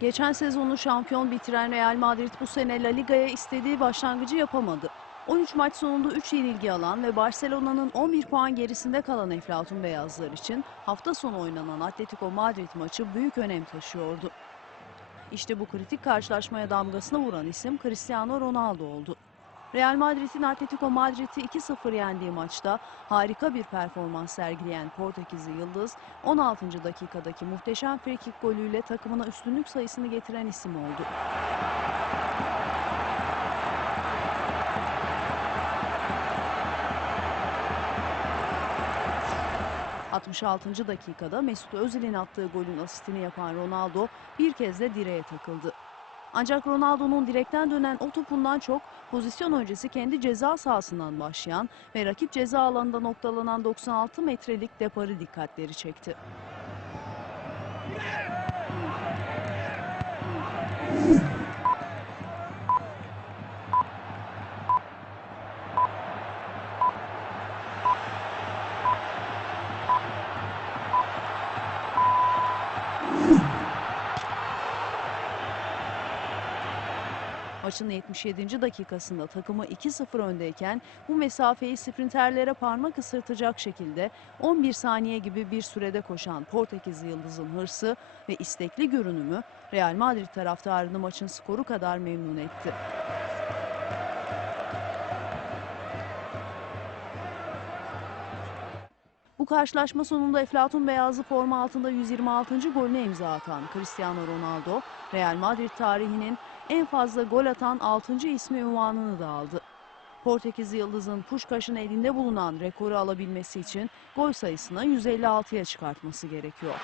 Geçen sezonu şampiyon bitiren Real Madrid bu sene La Liga'ya istediği başlangıcı yapamadı. 13 maç sonunda 3 yenilgi alan ve Barcelona'nın 11 puan gerisinde kalan Eflatun Beyazlar için hafta sonu oynanan Atletico Madrid maçı büyük önem taşıyordu. İşte bu kritik karşılaşmaya damgasını vuran isim Cristiano Ronaldo oldu. Real Madrid'in Atletico Madrid'i 2-0 yendiği maçta harika bir performans sergileyen Portekizli Yıldız 16. dakikadaki muhteşem frikik golüyle takımına üstünlük sayısını getiren isim oldu. ...66. dakikada Mesut Özil'in attığı golün asistini yapan Ronaldo bir kez de direğe takıldı. Ancak Ronaldo'nun direkten dönen o topundan çok pozisyon öncesi kendi ceza sahasından başlayan ve rakip ceza alanında noktalanan 96 metrelik deparı dikkatleri çekti. Maçın 77. dakikasında takımı 2-0 öndeyken bu mesafeyi sprinterlere parmak ısırtacak şekilde 11 saniye gibi bir sürede koşan Portekizli Yıldız'ın hırsı ve istekli görünümü Real Madrid taraftarını maçın skoru kadar memnun etti. Karşılaşma sonunda Eflatun Beyazlı forma altında 126. golüne imza atan Cristiano Ronaldo, Real Madrid tarihinin en fazla gol atan 6. ismi unvanını da aldı. Portekizli Yıldız'ın Puşkaş'ın elinde bulunan rekoru alabilmesi için gol sayısını 156'ya çıkartması gerekiyor.